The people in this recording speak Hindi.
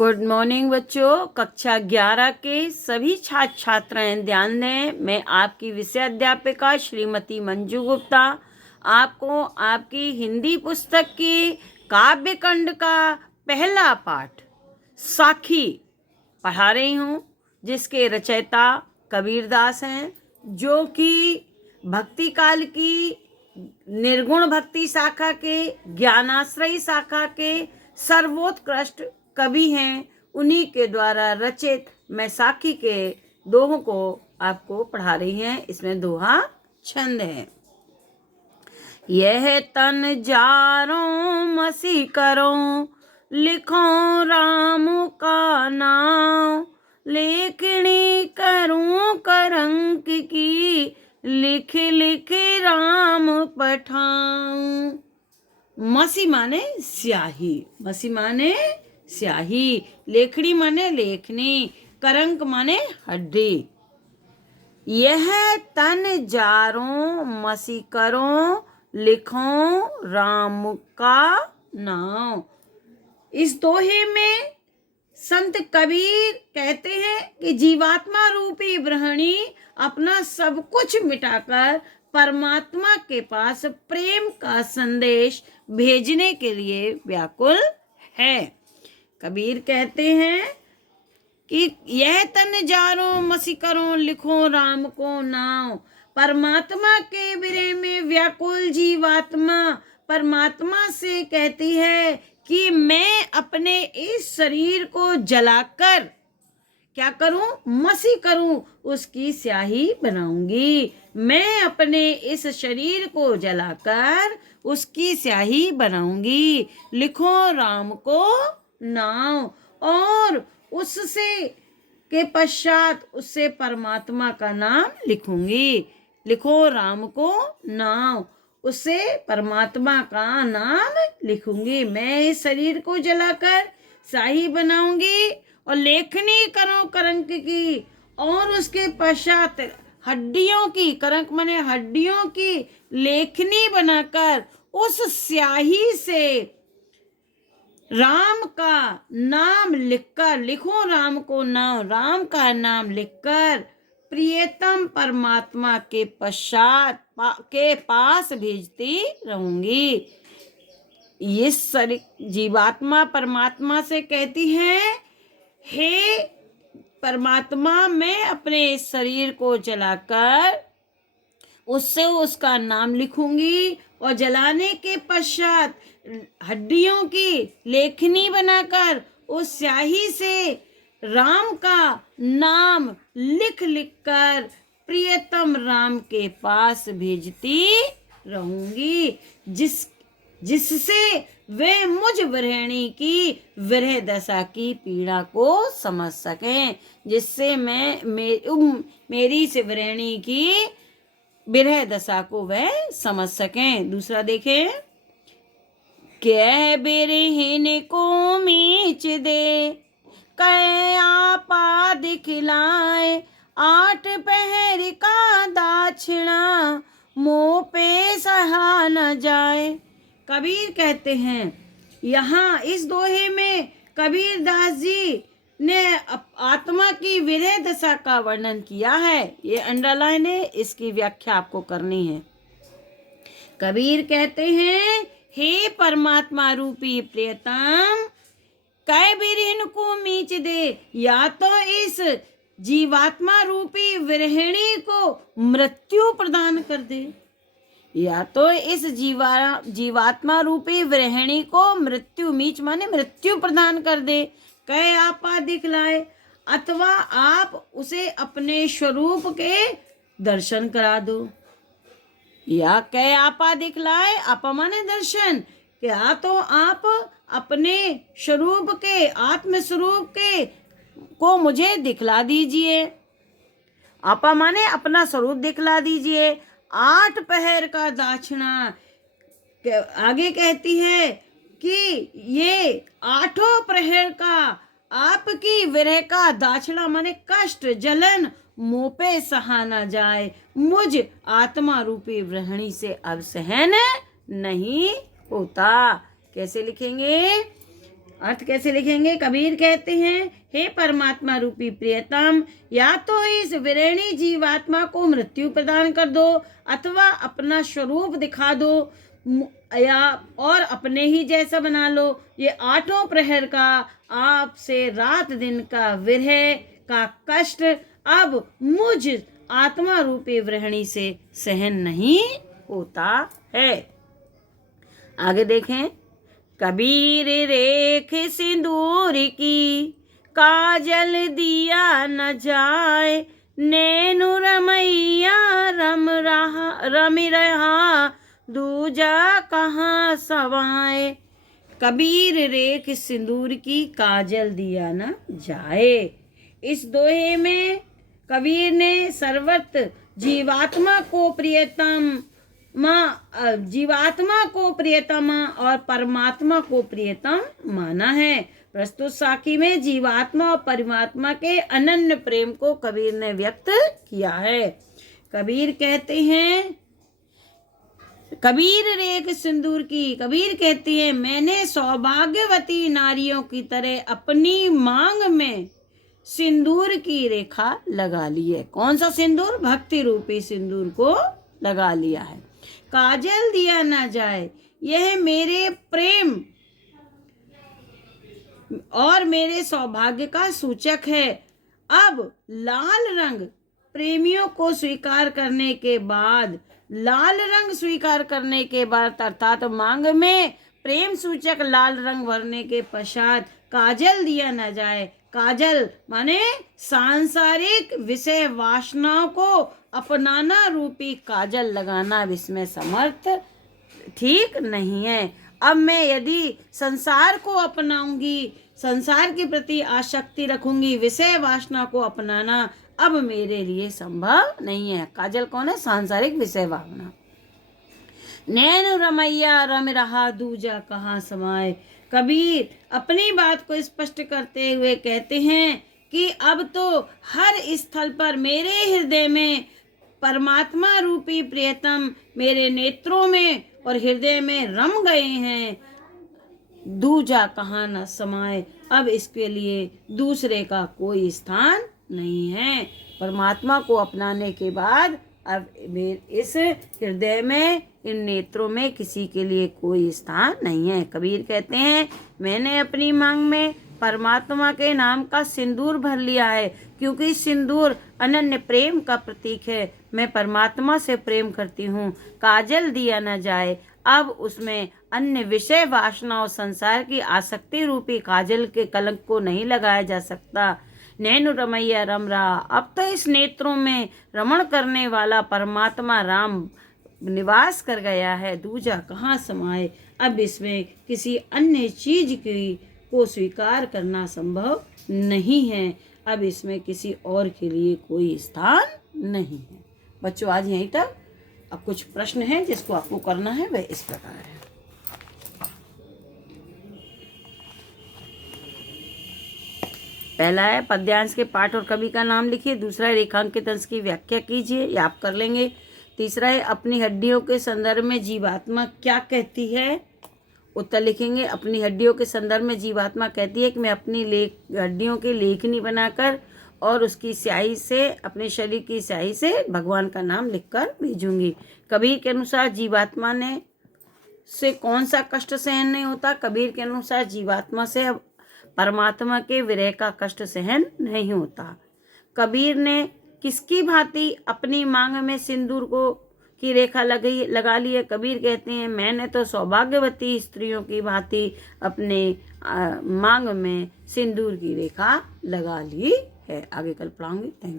गुड मॉर्निंग बच्चों। कक्षा 11 के सभी छात्र छात्राएं ध्यान दें। मैं आपकी विषय अध्यापिका श्रीमती मंजू गुप्ता आपको आपकी हिंदी पुस्तक की काव्यखंड का पहला पाठ साखी पढ़ा रही हूँ, जिसके रचयिता कबीरदास हैं, जो कि भक्ति काल की निर्गुण भक्ति शाखा के ज्ञानाश्रयी शाखा के सर्वोत्कृष्ट कवि हैं। उन्हीं के द्वारा रचित मैं साखी के दोहों को आपको पढ़ा रही हैं। इसमें दोहा छंद है। यह तन जारों मसी करो, लिखो राम का नाम। लेखनी करूं करंक की, लिख लिख राम पठाऊं। मसी माने स्याही, मसी माने स्याही, लेखनी माने लेखनी, करंक माने हड्डी। यह तन जारों मसी करो, लिखो राम का नाम। इस दोहे में संत कबीर कहते हैं कि जीवात्मा रूपी गृहिणी अपना सब कुछ मिटाकर परमात्मा के पास प्रेम का संदेश भेजने के लिए व्याकुल है। कबीर कहते हैं कि यह तन जारो मसी करो, लिखो राम को नाम। परमात्मा के विरह में व्याकुल जीवात्मा परमात्मा से कहती है कि मैं अपने इस शरीर को जलाकर क्या करूं? मसी करूं, उसकी स्याही बनाऊंगी। मैं अपने इस शरीर को जलाकर उसकी स्याही बनाऊंगी। लिखो राम को नाम, और उससे के पश्चात उससे परमात्मा का नाम लिखूंगी। लिखो राम को नाम, उससे परमात्मा का नाम लिखूंगी। मैं इस शरीर को जलाकर स्याही बनाऊंगी और लेखनी करो करंक की, और उसके पश्चात हड्डियों की, करंक माने हड्डियों की लेखनी बनाकर उस स्याही से राम का नाम लिखकर, लिखो राम को नाम, राम का नाम लिखकर प्रियतम परमात्मा के पश्चात के पास भेजती रहूंगी। ये जीवात्मा परमात्मा से कहती है, हे परमात्मा, मैं अपने इस शरीर को जलाकर उससे उसका नाम लिखूंगी, और जलाने के पश्चात हड्डियों की लेखनी बनाकर उस स्याही से राम का नाम लिख लिख कर प्रियतम राम के पास भेजती रहूंगी, जिससे वे मुझ विरहिणी की विरह दशा की पीड़ा को समझ सकें, जिससे मेरी से विरहिणी की विरह दशा को वह समझ सकें। दूसरा देखें, कह बिरहिन को मीच दे, कै आपा दिखलाए। 8 पहर का दाक्षिणा, मुँह पे सहा न जाए। कबीर कहते हैं, यहाँ इस दोहे में कबीर दास जी ने आत्मा की विरह दशा का वर्णन किया है। ये अंडरलाइन है, इसकी व्याख्या आपको करनी है। कबीर कहते हैं, हे परमात्मा रूपी प्रियतम, कै बिरहिन को मीच दे, या तो इस जीवात्मा रूपी विरहिणी को मृत्यु प्रदान कर दे, या तो इस जीवात्मा रूपी विरहिणी को मृत्यु, मीच माने मृत्यु प्रदान कर दे। कह आपा दिखलाए, अथवा आप उसे अपने स्वरूप के दर्शन करा दो। या कह आपा दिखलाए, आपा माने दर्शन, क्या तो आप अपने स्वरूप के, आत्म स्वरूप के को मुझे दिखला दीजिए। आपा माने अपना स्वरूप दिखला दीजिए। 8 पहर का दाक्षिणा, आगे कहती है कि ये 8 प्रहर का आपकी विरह का दाक्षिणा माने कष्ट, जलन मुँह पे सहा न जाए, मुझ आत्मा रूपी गृहिणी से अब सहन नहीं होता। कैसे लिखेंगे? अर्थ कैसे लिखेंगे? कबीर कहते हैं, हे परमात्मा रूपी प्रियतम, या तो इस विरणी जीवात्मा को मृत्यु प्रदान कर दो अथवा अपना स्वरूप दिखा दो या और अपने ही जैसा बना लो। ये आठों प्रहर का आपसे रात दिन का विरह का कष्ट अब मुझ आत्मा रूपी वृहणी से सहन नहीं होता है। आगे देखें, कबीर रेख सिंदूर की काजल दिया न जाए, नैनु रमैया रम रहा दूजा कहाँ सवाए। कबीर रेख सिंदूर की काजल दिया न जाए। इस दोहे में कबीर ने सर्वत्र जीवात्मा को प्रियतमा और परमात्मा को प्रियतम माना है। प्रस्तुत साखी में जीवात्मा और परमात्मा के अनन्य प्रेम को कबीर ने व्यक्त किया है। कबीर कहते हैं, कबीर रेख सिंदूर की, कबीर कहती है, मैंने सौभाग्यवती नारियों की तरह अपनी मांग में सिंदूर की रेखा लगा ली है। कौन सा सिंदूर? भक्ति रूपी सिंदूर को लगा लिया है। काजल दिया ना जाए, यह मेरे प्रेम और मेरे सौभाग्य का सूचक है। अब लाल रंग प्रेमियों को स्वीकार करने के बाद, अर्थात मांग में प्रेम सूचक लाल रंग भरने के पश्चात काजल दिया न जाए। काजल माने सांसारिक विषय वासनाओं को अपनाना रूपी काजल लगाना इसमें समर्थ ठीक नहीं है। अब मैं यदि संसार को अपनाऊंगी, संसार के प्रति आसक्ति रखूंगी, विषय वासना को अपनाना अब मेरे लिए संभव नहीं है। काजल कौन है? सांसारिक विषय वासना। नैन रमैया रम रहा दूजा कहाँ समाए। कबीर अपनी बात को स्पष्ट करते हुए कहते हैं कि अब तो हर स्थल पर मेरे हृदय में परमात्मा रूपी प्रियतम मेरे नेत्रों में और हृदय में रम गए हैं। दूजा कहाँ न समाए, अब इसके लिए दूसरे का कोई स्थान नहीं है। परमात्मा को अपनाने के बाद अब इस हृदय में, इन नेत्रों में किसी के लिए कोई स्थान नहीं है। कबीर कहते हैं, मैंने अपनी मांग में परमात्मा के नाम का सिंदूर भर लिया है, क्योंकि सिंदूर अनन्य प्रेम का प्रतीक है। मैं परमात्मा से प्रेम करती हूँ। काजल दिया न जाए, अब उसमें अन्य विषय वासना और संसार की आसक्ति रूपी काजल के कलंक को नहीं लगाया जा सकता। नैनु रमैया रम रहा, अब तो इस नेत्रों में रमण करने वाला परमात्मा राम निवास कर गया है। दूजा कहाँ समाए, अब इसमें किसी अन्य चीज को स्वीकार करना संभव नहीं है। अब इसमें किसी और के लिए कोई स्थान नहीं है। बच्चों आज यहीं तक। अब कुछ प्रश्न हैं जिसको आपको करना है, वह इस प्रकार है। पहला है पद्यांश के पाठ और कवि का नाम लिखिए। दूसरा है रेखांकित अंश की व्याख्या कीजिए, ये आप कर लेंगे। तीसरा है अपनी हड्डियों के संदर्भ में जीवात्मा क्या कहती है, उत्तर लिखेंगे। अपनी हड्डियों के संदर्भ में जीवात्मा कहती है कि मैं अपनी हड्डियों की लेखनी बनाकर और उसकी स्याही से, अपने शरीर की स्याही से भगवान का नाम लिखकर भेजूंगी। कबीर के अनुसार जीवात्मा से कौन सा कष्ट सहन नहीं होता? कबीर के अनुसार जीवात्मा से परमात्मा के विरह का कष्ट सहन नहीं होता। कबीर ने किसकी भांति अपनी मांग में सिंदूर की रेखा लगा ली है? कबीर कहते हैं, मैंने तो सौभाग्यवती स्त्रियों की भांति अपने मांग में सिंदूर की रेखा लगा ली है। आगे कल पढ़ाऊंगी। Thank you.